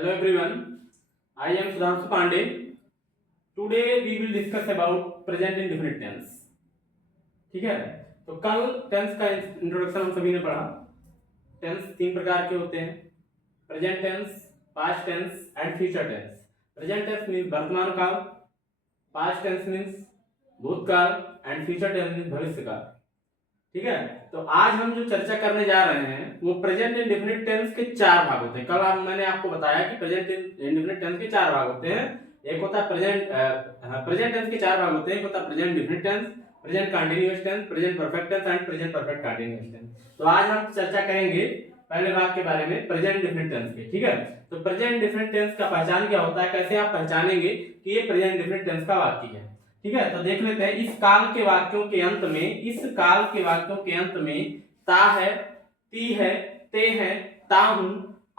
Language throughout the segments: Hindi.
Hello everyone, I am Sudhanshu Pandey. Today we will discuss about present indefinite tense. ठीक है, तो कल टेंस का इंट्रोडक्शन हम सभी ने पढ़ा। टेंस तीन प्रकार के होते हैं, present tense, past tense and future tense. Present tense means वर्तमान काल, पास्ट टेंस मीन्स भूतकाल एंड फ्यूचर टेंस मीन्स भविष्य काल। ठीक है, तो आज हम जो चर्चा करने जा रहे हैं वो प्रेजेंट इंडेफिनिट टेंस के चार भाग होते हैं। कल मैंने आपको बताया कि प्रेजेंट इंडेफिनिट टेंस के चार भाग होते हैं। एक होता है प्रेजेंट टेंस के चार भाग होते हैं। एक होता है present indefinite tense, present continuous tense, present perfect tense and present perfect continuous tense. तो आज हम चर्चा करेंगे पहले भाग के बारे में, प्रेजेंट इंडेफिनिट टेंस के। ठीक है, तो प्रेजेंट इंडेफिनिट टेंस का पहचान क्या होता है, कैसे आप पहचानेंगे कि ये प्रेजेंट इंडेफिनिट टेंस का वाक्य है। ठीक है, तो देख लेते हैं। इस काल के वाक्यों के अंत में ता है, ती है, ते है, ता हूं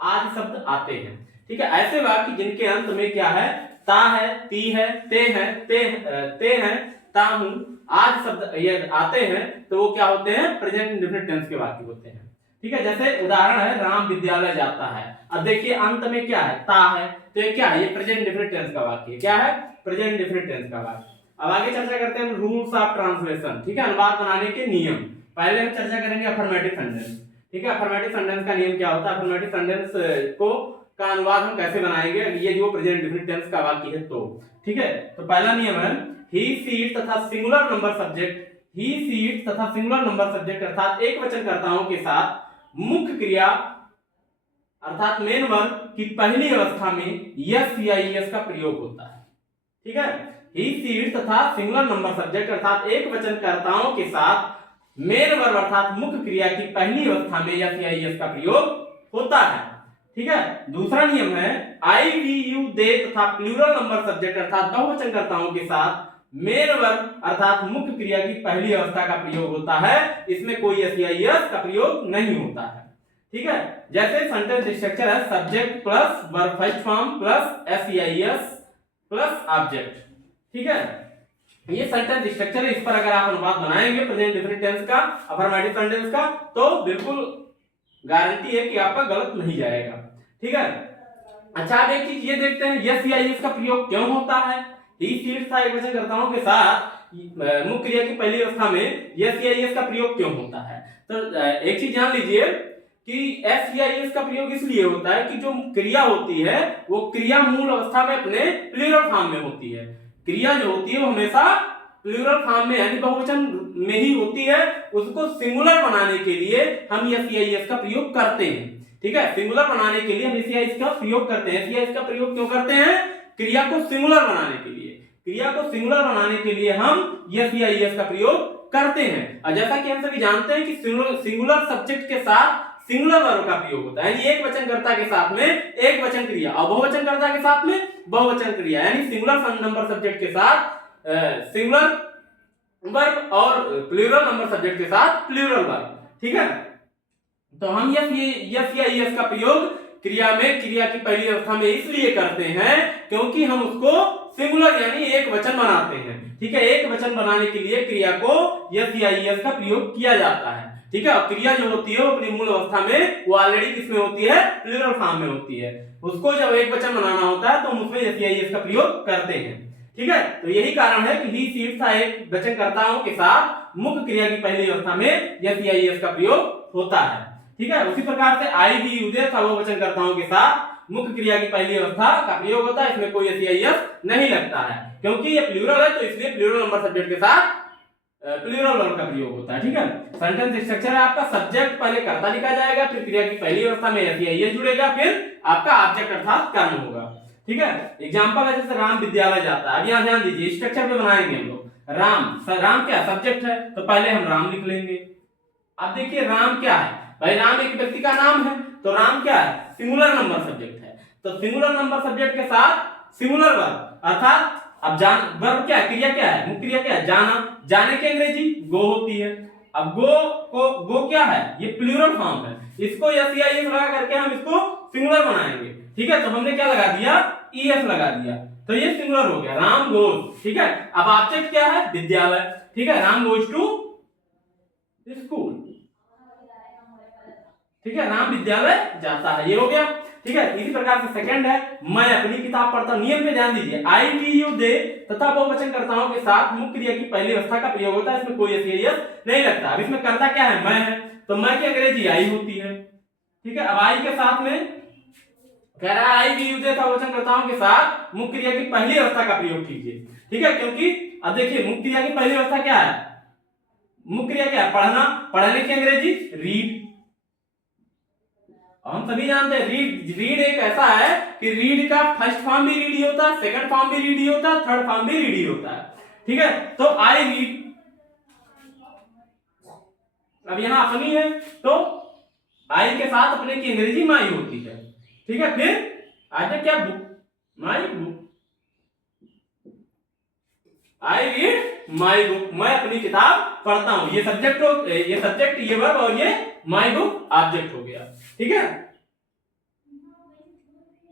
आदि शब्द आते हैं। ठीक है, ऐसे वाक्य जिनके अंत में क्या है, ता है, ती है, ते है, ता हूं आदि शब्द ये आते हैं, तो वो क्या होते हैं, प्रेजेंट इंडेफिनिट टेंस के वाक्य होते हैं। ठीक है, जैसे उदाहरण है राम विद्यालय जाता है। अब देखिए अंत में क्या है, ता है, तो ये क्या है, ये प्रेजेंट इंडेफिनिट टेंस का वाक्य क्या है, प्रेजेंट इंडेफिनिट टेंस का वाक्य। अब आगे चर्चा करते हैं रूल्स ऑफ ट्रांसलेशन। ठीक है, अनुवाद बनाने के नियम। पहले हम चर्चा करेंगे अफर्मेटिव सेंटेंस। ठीक है, अफर्मेटिव सेंटेंस का नियम क्या होता है, अफर्मेटिव सेंटेंस को का अनुवाद हम कैसे बनाएंगे, ये जो प्रेजेंट इंडेफिनिट टेंस का वाक्य है तो। ठीक है, तो पहला नियम है ही सीट तथा सिंगुलर नंबर सब्जेक्ट, ही सीट तथा सिंगुलर नंबर सब्जेक्ट अर्थात एक वचनकर्ताओं के साथ मुख्य क्रिया अर्थात मेन वर्ब की पहली अवस्था में यस या ईएस का प्रयोग होता है। ठीक है, ही सीट तथा सिंगुलर नंबर सब्जेक्ट अर्थात एक वचनकर्ताओं के साथ मेन वर्ब अर्थात मुख्य क्रिया की पहली अवस्था में यस या ईएस का प्रयोग होता है। ठीक है, दूसरा नियम है आई वी यू दे तथा प्लूरल नंबर सब्जेक्ट अर्थात बहुवचनकर्ताओं के साथ मेन वर्ब अर्थात मुख्य क्रिया की पहली अवस्था का प्रयोग होता है। इसमें कोई यस या ईएस का प्रयोग नहीं होता है। ठीक है, जैसे सेंटेंस स्ट्रक्चर है subject plus verb first form plus S या ईएस प्लस ऑब्जेक्ट। ठीक है, ये सेंटेंस स्ट्रक्चर है। इस पर अगर आप अनुवाद बनाएंगे प्रेजेंट इंडेफिनिट टेंस का, अफर्मेटिव सेंटेंस का, तो बिल्कुल गारंटी है कि आपका गलत नहीं जाएगा। ठीक है, अच्छा अब एक चीज ये देखते हैं यस या ईएस का प्रयोग क्यों होता है। ही सीट्स था एक वचनकर्ताओं के साथ मुख्य क्रिया की पहली अवस्था में यस या ईएस का प्रयोग क्यों होता है। तो एक चीज जान लीजिए कि एस या ईएस का प्रयोग इसलिए होता है कि जो क्रिया होती है वो क्रिया मूल अवस्था में अपने प्लूरल फॉर्म में होती है। क्रिया जो होती है वो हमेशा प्लूरल फॉर्म में यानी बहुवचन में ही होती है। उसको सिंगुलर बनाने के लिए हम एस या ईएस का प्रयोग करते हैं। ठीक है, सिंगुलर बनाने के लिए हम एस या ईएस का प्रयोग करते हैं। एस या ईएस का प्रयोग क्यों करते हैं, क्रिया को सिंगुलर बनाने के लिए। क्रिया को सिंगुलर बनाने के लिए हम एस या ईएस का प्रयोग करते हैं। और जैसा कि हम सभी जानते हैं कि सिंगुलर सब्जेक्ट के साथ सिंगुलर वर्ब का प्रयोग होता है, यानी एक वचनकर्ता के साथ में एक वचन क्रिया और बहुवचनकर्ता के साथ में बहुवचन क्रिया, यानी सिंगुलर नंबर सब्जेक्ट के साथ सिंगुलर वर्ब और प्लूरल नंबर सब्जेक्ट के साथ प्लूरल वर्ब। ठीक है, तो हम यस या ईएस का प्रयोग क्रिया में क्रिया की पहली अवस्था में इसलिए करते हैं क्योंकि हम उसको सिंगुलर यानी एक वचन बनाते हैं। ठीक है, एक वचन बनाने के लिए क्रिया को यस या ईएस का प्रयोग किया जाता है। ठीक है, क्रिया जो होती है वो अपनी मूल अवस्था में वो ऑलरेडी किसमें होती है, प्लूरल फॉर्म में होती है। उसको जब एक वचन बनाना होता है तो हम उसमें यस या ईएस का प्रयोग करते हैं। ठीक है, तो यही कारण है कि ही सीट्स था एक वचनकर्ताओं के साथ मुख्य क्रिया की पहली अवस्था में यस या ईएस का प्रयोग होता है। ठीक है, उसी प्रकार से आई वी यू दे था वो वचनकर्ताओं के साथ मुख्य क्रिया की पहली अवस्था का प्रयोग होता है। इसमें कोई एस या ईएस नहीं लगता है क्योंकि ये प्लूरल है, तो इसलिए प्लूरल नंबर सब्जेक्ट के साथ प्लूरल वर्ब का प्रयोग होता है। ठीक है, सेंटेंस स्ट्रक्चर है आपका सब्जेक्ट पहले कर्ता लिखा जाएगा, फिर क्रिया की पहली अवस्था में एस या ईएस जुड़ेगा, फिर आपका ऑब्जेक्ट अर्थात कर्म होगा। ठीक है, एग्जांपल है जैसे राम विद्यालय जाता है। अब यहां ध्यान दीजिए, स्ट्रक्चर पे बनाएंगे हम लोग। राम क्या सब्जेक्ट है, तो पहले हम राम लिख लेंगे। अब देखिए राम क्या है भाई, राम एक व्यक्ति का नाम है, तो राम क्या है, सिंगुलर नंबर सब्जेक्ट है। तो सिंगुलर नंबर सब्जेक्ट के साथ सिंगुलर वर्ब अर्थात अब जान वर्ब क्या है, क्रिया क्या है, मुख्य क्रिया क्या है, जाना। जाने की अंग्रेजी गो होती है। अब गो क्या है, ये प्लूरल फॉर्म है। इसको यस या ईएस लगा करके हम इसको सिंगुलर बनाएंगे। ठीक है, तो हमने क्या लगा दिया, ईएस लगा दिया, तो ये सिंगुलर हो गया, राम गोज। ठीक है, अब ऑब्जेक्ट क्या है, विद्यालय। ठीक है, राम गोज टू स्कूल। ठीक है, राम विद्यालय जाता है, ये हो गया। ठीक है। इसी प्रकार से सेकंड है मैं अपनी किताब पढ़ता हूं। नियम पे ध्यान दीजिए, आई वी यू दे तथा बहुवचनकर्ताओं के साथ मुख्य क्रिया की पहली अवस्था का प्रयोग होता है, इसमें कोई एस नहीं लगता। अब इसमें करता क्या है, मैं है, तो मैं की अंग्रेजी आई होती है, ठीक है। अब आई के साथ में कह रहा है आई वी यू दे तथा बहुवचनकर्ताओं के साथ मुख्य क्रिया की पहली अवस्था का प्रयोग कीजिए, ठीक है। क्योंकि अब देखिए मुख्य क्रिया की पहली अवस्था क्या है, मुख्य क्रिया क्या है, पढ़ना, पढ़ने की अंग्रेजी रीड। हम सभी जानते हैं रीड, रीड एक ऐसा है कि रीड का फर्स्ट फॉर्म भी रीड ही होता है, सेकंड फॉर्म भी रीड ही होता है, थर्ड फॉर्म भी रीड ही होता है, ठीक है। तो आई रीड, अब यहां अपनी है तो आई के साथ अपने की अंग्रेजी माई होती है, ठीक है। फिर आज क्या, book, my book, I read my book, मैं अपनी किताब पढ़ता हूं। ये सब्जेक्ट, ये वर्ब और ये माई बुक ऑब्जेक्ट हो गया, ठीक है।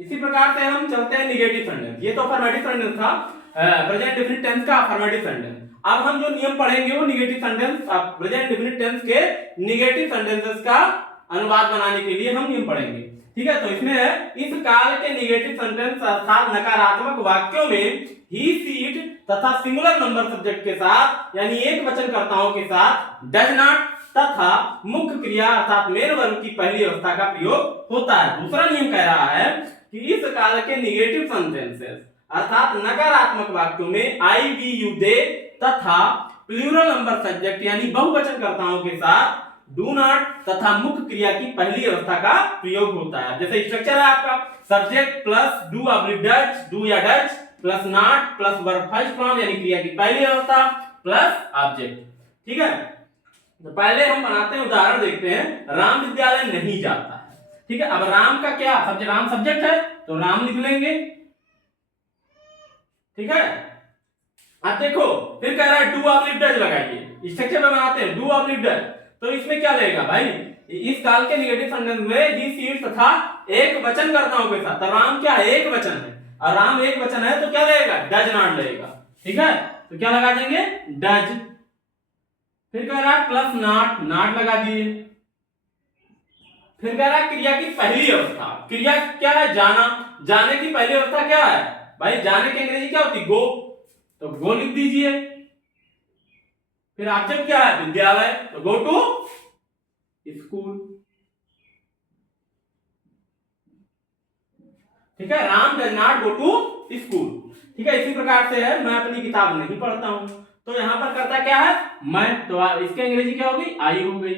इसी प्रकार से हम चलते हैं निगेटिव सेंटेंस। ये तो अफर्मेटिव सेंटेंस था, प्रेजेंट डेफिनिट टेंस का अफर्मेटिव सेंटेंस। अब हम जो नियम पढ़ेंगे वो negative sentence, present definite tense के निगेटिव सेंटेंसेस का अनुवाद बनाने के लिए हम नियम पढ़ेंगे, ठीक है। तो इसमें है इस काल के निगेटिव सेंटेंस अर्थात नकारात्मक वाक्यों में ही सीट तथा सिंगुलर नंबर सब्जेक्ट के साथ यानी एक वचनकर्ताओं के साथ डज नॉट तथा मुख्य क्रिया अर्थात मेन वर्ब की पहली अवस्था का प्रयोग होता है। दूसरा नियम कह रहा है कि इस काल के निगेटिव सेंटेंसेस अर्थात नकारात्मक वाक्यों में आई वी यू दे तथा प्लूरल नंबर सब्जेक्ट यानी बहुवचनकर्ताओं के साथ डू नॉट तथा मुख्य क्रिया की पहली अवस्था का प्रयोग होता है। जैसे स्ट्रक्चर है आपका, subject plus do oblique does, do या does plus not plus verb first form यानी क्रिया की पहली अवस्था प्लस ऑब्जेक्ट, ठीक है। तो पहले हम बनाते हैं उदाहरण, देखते हैं। राम विद्यालय नहीं जाता है, ठीक है। अब राम का क्या, राम सब्जेक्ट है तो राम लिख लेंगे, ठीक है। अब देखो फिर कह रहा है डू ऑब्लिक डज लगाइए, स्ट्रक्चर में बनाते हैं डू ऑब्लिक डज, तो इसमें क्या लगेगा भाई, इस काल के निगेटिव सेंटेंस में डी सीट तथा एक वचनकर्ताओं के साथ, तो राम क्या है, एक वचन है, और राम एक वचन है तो क्या लगेगा, डज नॉट लगेगा, ठीक है। तो क्या लगा देंगे, डज। फिर कह रहा है प्लस नॉट, नॉट लगा दिए। फिर कह रहा है क्रिया की पहली अवस्था, क्रिया क्या है, जाना, जाने की पहली अवस्था क्या है भाई, जाने की अंग्रेजी क्या होती, गो, तो गो लिख दीजिए। फिर ऑब्जेक्ट क्या है, विद्यालय, तो गो टू स्कूल, ठीक है। Ram does not go to school, ठीक है। इसी प्रकार से है मैं अपनी किताब नहीं पढ़ता हूं, तो यहां पर करता क्या है, मैं, तो इसकी अंग्रेजी क्या होगी, आई हो गई,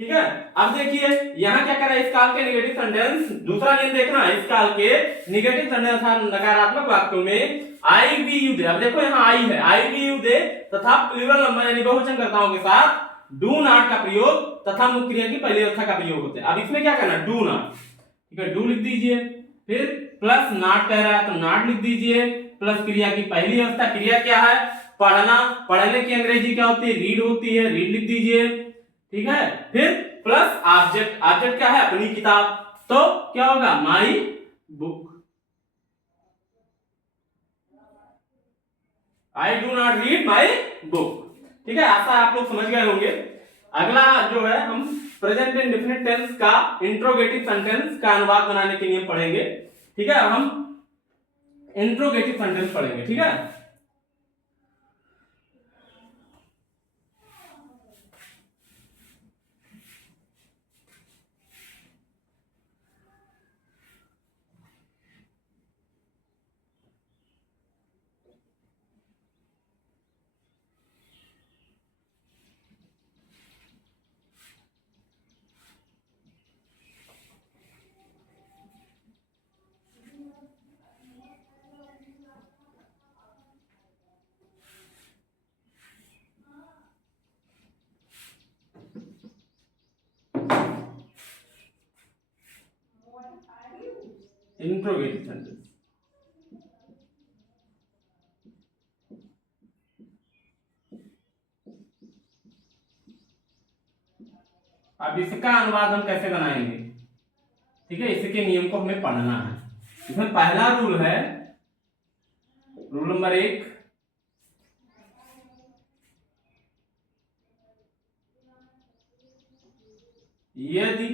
ठीक है। अब देखिए यहां क्या कर रहा है, इस काल के निगेटिव सेंटेंस, दूसरा नियम देखना, इस काल के निगेटिव सेंटेंस नकारात्मक वाक्यों में आई वी यू दे, अब देखो यहां आई है, आई वी यू दे तथा प्लूरल नंबर यानी बहुवचनकर्ताओं के साथ डू नॉट का प्रयोग तथा मुख्य क्रिया की पहली अवस्था का प्रयोग होता है। अब इसमें क्या करना, डू नॉट, ठीक है, डू लिख दीजिए। फिर प्लस नॉट कह रहा है तो नॉट लिख दीजिए, प्लस क्रिया की पहली अवस्था, क्रिया क्या है, पढ़ना, पढ़ने की अंग्रेजी क्या होती है, रीड होती है, रीड लिख दीजिए, ठीक है। फिर प्लस ऑब्जेक्ट, ऑब्जेक्ट क्या है, अपनी किताब, तो क्या होगा, my book, I do not read my book, ठीक है। ऐसा आप लोग समझ गए होंगे। अगला जो है हम प्रेजेंट इंडेफिनिट टेंस का इंट्रोगेटिव सेंटेंस का अनुवाद बनाने के नियम पढ़ेंगे, ठीक है। हम इंट्रोगेटिव सेंटेंस पढ़ेंगे, ठीक है। इंट्रोगेटिव सेंटेंस, अब इसका अनुवाद हम कैसे बनाएंगे, ठीक है। इसके नियम को हमें पढ़ना है। इसमें पहला रूल है, रूल नंबर 1, यदि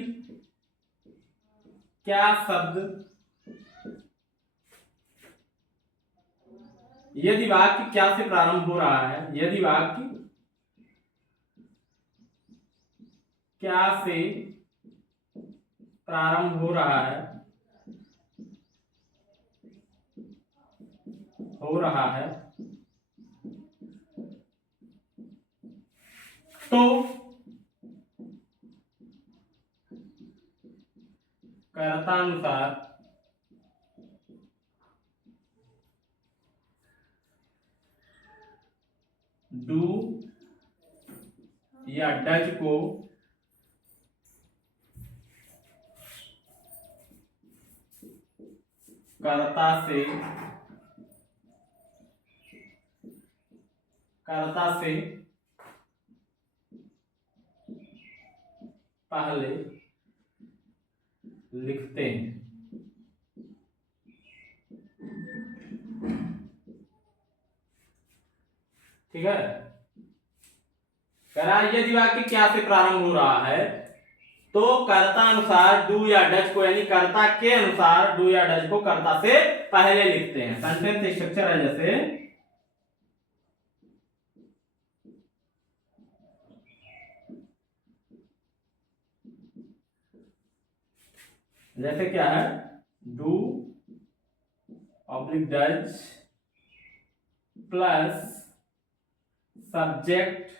क्या शब्द, यदि वाक्य क्या से प्रारंभ हो रहा है, यदि वाक्य क्या से प्रारंभ हो रहा है, तो कर्तानुसार डू या डज को कर्ता से पहले लिखते हैं। ठीक है, यदि वाक्य क्या से प्रारंभ हो रहा है तो कर्ता अनुसार डू या डज को, यानी कर्ता के अनुसार डू या डज को कर्ता से पहले लिखते हैं। सेंटेंस स्ट्रक्चर है जैसे क्या है, do oblique does plus subject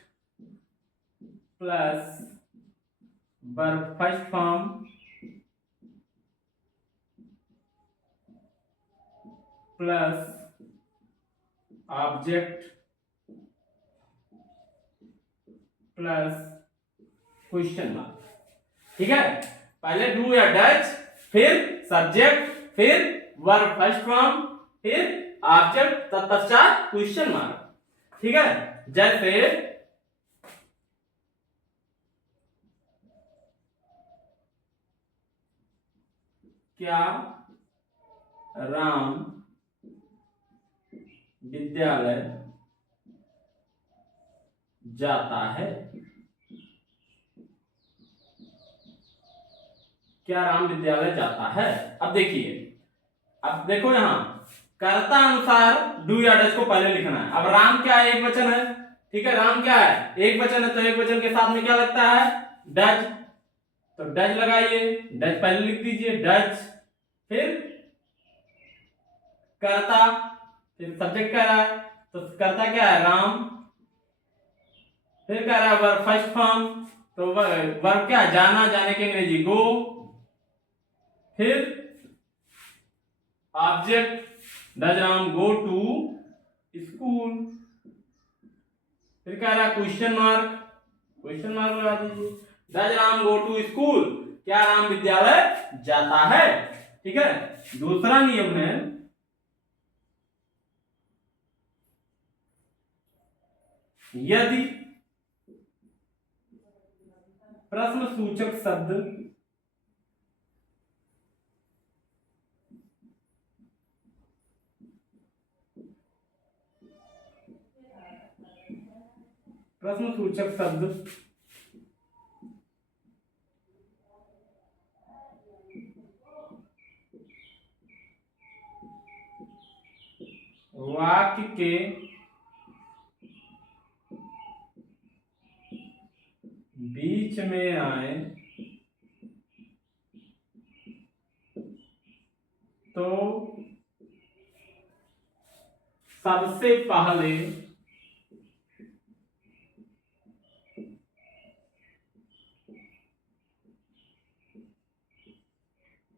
plus verb first form plus object plus question mark. ठीक है, पहले डू या डज, फिर सब्जेक्ट, फिर वर्ब फर्स्ट फॉर्म, फिर ऑब्जेक्ट, तत्पश्चात क्वेश्चन मार्क। ठीक है, जैसे क्या राम विद्यालय जाता है, क्या राम विद्यालय जाता है। अब देखिए, अब देखो यहां कर्ता अनुसार डू या डज को पहले लिखना है। अब राम क्या है, एक वचन है। ठीक है, राम क्या है, एक वचन है, तो एक वचन के साथ में क्या लगता है, डज, तो डज लगाइए, डज पहले लिख दीजिए, डज, फिर कर्ता, फिर सब्जेक्ट कह रहा है तो कर्ता क्या है, राम, फिर कह रहा है वर्ब फर्स्ट फॉर्म, तो वर्ब क्या है, जाना, जाने के अंग्रेजी गो, फिर object, does Ram go to school, फिर कह रहा है क्वेश्चन मार्क, क्वेश्चन मार्क लगा दीजिए, does Ram go to school, क्या राम विद्यालय जाता है। ठीक है, दूसरा नियम है, यदि प्रश्न सूचक शब्द वाक्य के बीच में आए तो सबसे पहले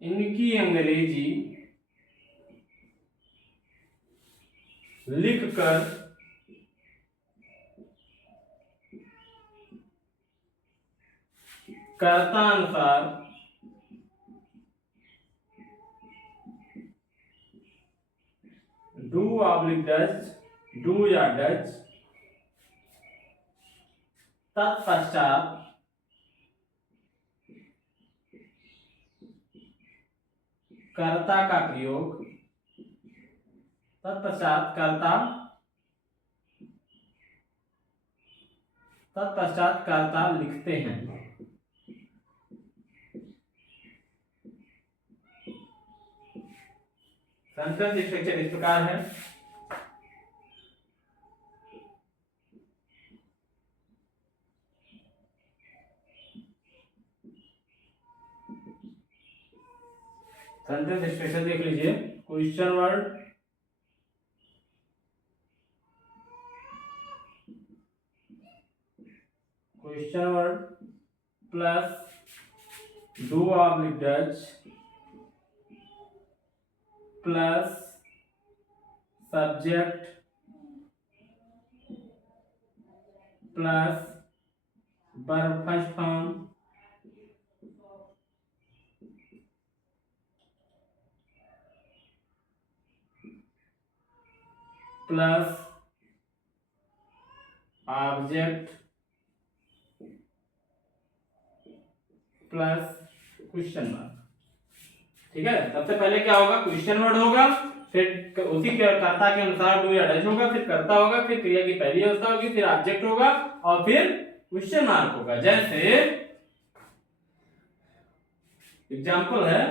इनकी अंग्रेजी लिखकर कर्ता अनुसार डू ऑब्लिक डज, डू या डज, तत्पश्चात कर्ता का प्रयोग, तत्पश्चात कर्ता लिखते हैं। सेंटेंस स्ट्रक्चर इस प्रकार है। सेंटेंस स्ट्रक्चर देख लीजिए। Question word, question word plus do oblique does plus subject plus verb first form plus object plus question mark. ठीक है, सबसे पहले क्या होगा, क्वेश्चन वर्ड होगा, फिर उसी के कर्ता के अनुसार डू या डज होगा, फिर कर्ता होगा, फिर क्रिया की पहली अवस्था होगी, फिर ऑब्जेक्ट होगा और फिर क्वेश्चन मार्क होगा। जैसे एग्जांपल है,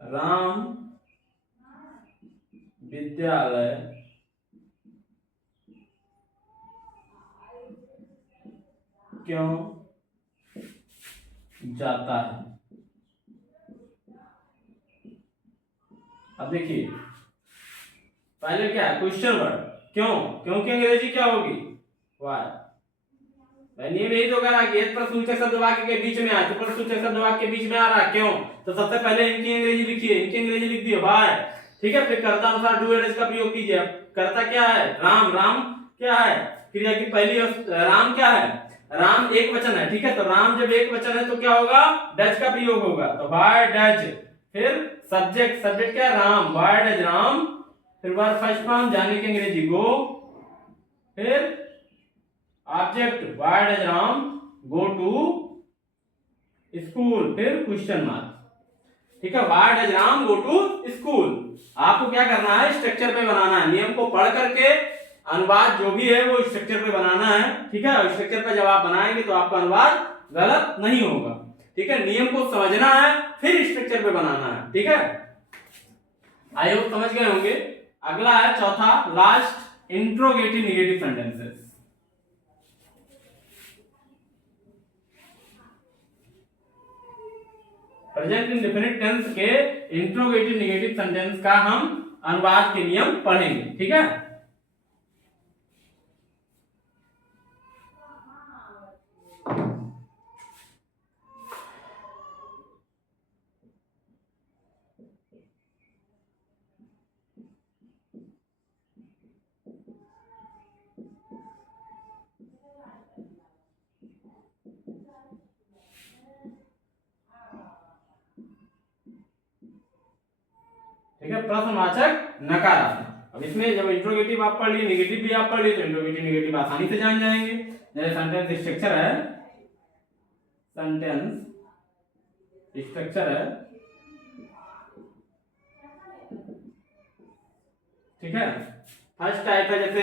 राम विद्यालय क्यों जाता है। अब देखिए, पहले क्या है, क्वेश्चन वर्ड, क्यों, क्यों की अंग्रेजी क्या होगी, वाई। नियम यही तो करा कि एक प्रश्नसूचक शब्द वाक्य के बीच में आए तो प्रश्नसूचक शब्द वाक्य के बीच में आ रहा है, क्यों, तो सबसे पहले इनकी अंग्रेजी लिखिए, इनकी अंग्रेजी लिख दिए वाई। ठीक है, फिर कर्ता अनुसार डू या डज का प्रयोग कीजिए। कर्ता क्या है, राम, राम क्या है, क्रिया की पहली, राम क्या है, राम एक वचन है। ठीक है, तो राम जब एक वचन है तो क्या होगा, डज का प्रयोग होगा, तो वाई डज। फिर सब्जेक्ट, सब्जेक्ट क्या है, राम, वाई डज राम। फिर वर्ब फर्स्ट फॉर्म, जाने की अंग्रेजी गो। फिर object, why does Ram go to school. फिर क्वेश्चन मार्क। ठीक है, why does Ram go to school. आपको क्या करना है, स्ट्रक्चर पे बनाना है, नियम को पढ़ करके अनुवाद जो भी है वो स्ट्रक्चर पे बनाना है। ठीक है, स्ट्रक्चर पे जब आप बनाएंगे तो आपका अनुवाद गलत नहीं होगा। ठीक है, नियम को समझना है फिर स्ट्रक्चर पे बनाना है। ठीक है, आई होप समझ गए होंगे। अगला है चौथा, last, interrogative negative sentences. Present indefinite tense के इंट्रोगेटिव नेगेटिव सेंटेंस का हम अनुवाद के नियम पढ़ेंगे। ठीक है, ठीक है, प्रश्नवाचक नकारात्मक। अब इसमें जब इंट्रोगेटिव आप पढ़ लिए, नेगेटिव भी आप पढ़ लिए, तो इंट्रोगेटिव नेगेटिव आसानी से जान जाएंगे। जैसे सेंटेंस स्ट्रक्चर है, सेंटेंस स्ट्रक्चर है। ठीक है, फर्स्ट टाइप है, जैसे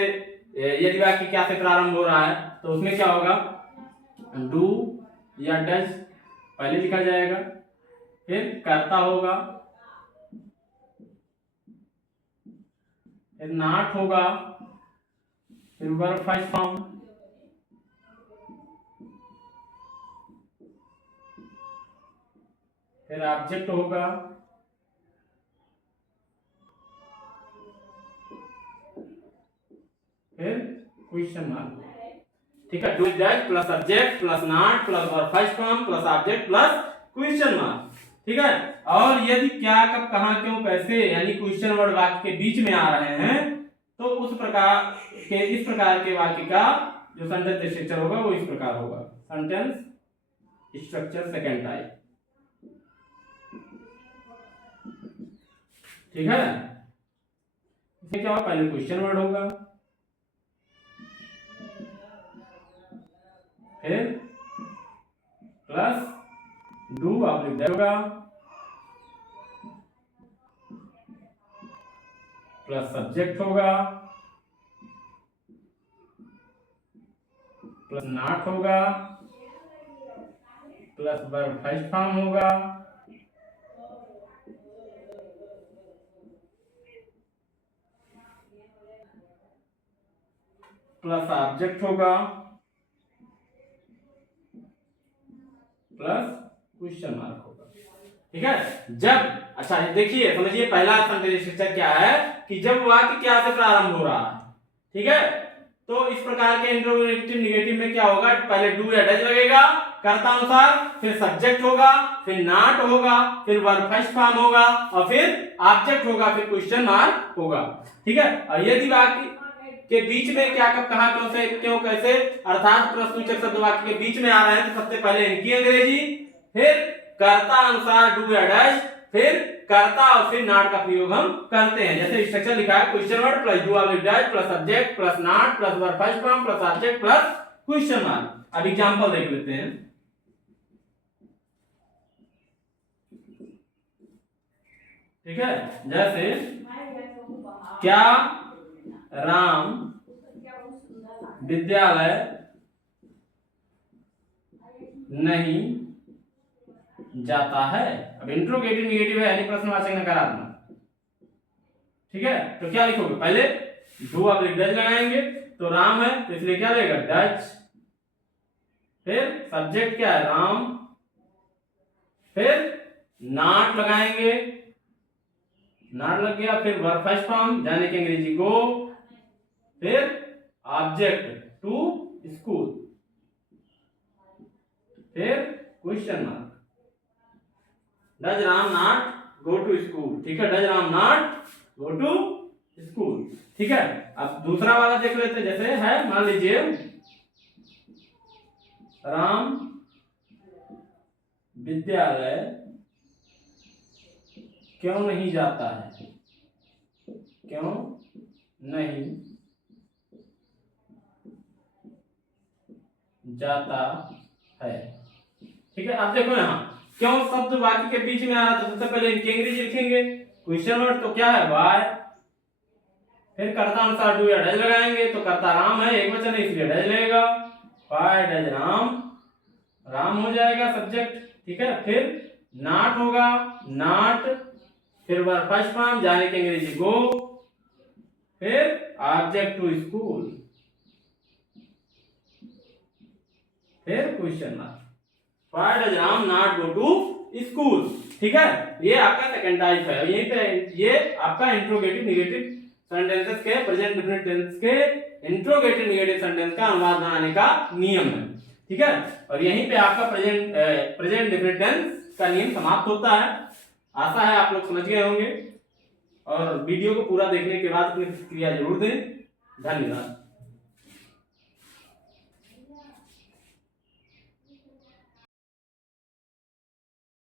यदि वाक्य क्या से प्रारंभ हो रहा है तो उसमें क्या होगा, डू या डज पहले लिखा जाएगा, फिर कर्ता होगा, फिर नॉट होगा, फिर वर्ब फर्स्ट फॉर्म, फिर ऑब्जेक्ट होगा, फिर क्वेश्चन मार्क। ठीक है, do does plus subject plus not plus verb first form plus object plus question mark. ठीक है, और यदि क्या, कब, कहां, क्यों, कैसे यानी क्वेश्चन वर्ड वाक्य के बीच में आ रहे हैं तो उस प्रकार के, इस प्रकार के वाक्य का जो सेंटेंस स्ट्रक्चर होगा वो इस प्रकार होगा, सेंटेंस स्ट्रक्चर सेकंड टाइप। ठीक है, इसमें क्या होगा, पहले क्वेश्चन वर्ड होगा, फिर प्लस डू ऑब्लिक डज होगा, प्लस सब्जेक्ट होगा, प्लस नॉट होगा प्लस वर्ब फर्स्ट फॉर्म होगा प्लस ऑब्जेक्ट होगा प्लस क्वेश्चन मार्क होगा। ठीक है, जब अच्छा देखिए समझिए पहला सेंटेंस स्ट्रक्चर क्या है कि जब वाक्य क्या से प्रारंभ हो रहा है। ठीक है, तो इस प्रकार के इंट्रोगेटिव नेगेटिव में क्या होगा, पहले डू या डज लगेगा कर्ता अनुसार, फिर सब्जेक्ट होगा, फिर नॉट होगा, फिर वर्ब फर्स्ट फॉर्म होगा और फिर ऑब्जेक्ट होगा, फिर क्वेश्चन मार्क होगा। ठीक है, और यदि वाक्य के बीच में क्या कब कहां क्यों से क्यों कैसे अर्थात प्रश्नवाचक शब्द वाक्य के बीच में आ रहे हैं तो सबसे पहले इनकी अंग्रेजी, फिर कर्ता अनुसार डू या डज, फिर कर्ता और फिर नॉट का प्रयोग हम करते हैं। जैसे स्ट्रक्चर लिखा है क्वेश्चन वर्ड प्लस डू और does plus subject plus not plus verb first form plus object plus question mark. अब एग्जांपल देख लेते हैं। ठीक है, जैसे क्या राम विद्यालय नहीं जाता है। अब इंट्रोगेटिव नेगेटिव है यानी प्रश्नवाचक नकारात्मक। ठीक है, तो क्या लिखोगे, पहले डू आप डज लगाएंगे तो राम है तो इसलिए क्या लगेगा डज, फिर सब्जेक्ट क्या है राम, फिर नॉट लगाएंगे, नॉट लग गया, फिर वर्ब फर्स्ट फॉर्म जाने की अंग्रेजी गो, फिर ऑब्जेक्ट टू स्कूल, फिर question mark. Does Ram not go to school. ठीक है, does Ram not go to school. ठीक है, अब दूसरा वाला देख लेते हैं। जैसे है मान लीजिए राम विद्यालय क्यों नहीं जाता है, क्यों नहीं जाता है। ठीक है, अब देखो यहां क्यों शब्द वाक्य के बीच में आ रहा था, सबसे पहले इनकी अंग्रेजी लिखेंगे। क्वेश्चन वर्ड तो क्या है वाई, फिर कर्ता अनुसार डू या डज लगाएंगे तो कर्ता राम है, एक वचन है इसलिए डज लगेगा, वाई डज राम, राम हो जाएगा सब्जेक्ट। ठीक है, फिर नॉट होगा नॉट, फिर वर्ब फर्स्ट फॉर्म जाने की अंग्रेजी गो, फिर ऑब्जेक्ट टू स्कूल, फिर question mark. Why does Ram not go to school. ठीक है, ये आपका सेकंड टाइप है। यहीं पे ये आपका इंट्रोगेटिव नेगेटिव सेंटेंसेस के प्रेजेंट डिफिनिट टेंस के इंट्रोगेटिव नेगेटिव सेंटेंस का अनुवाद बनाने का नियम है। ठीक है, और यहीं पे आपका प्रेजेंट डिफिनिट टेंस का नियम समाप्त होता है। आशा है आप लोग समझ गए होंगे और वीडियो को पूरा देखने के बाद अपनी प्रतिक्रिया जरूर दें। धन्यवाद।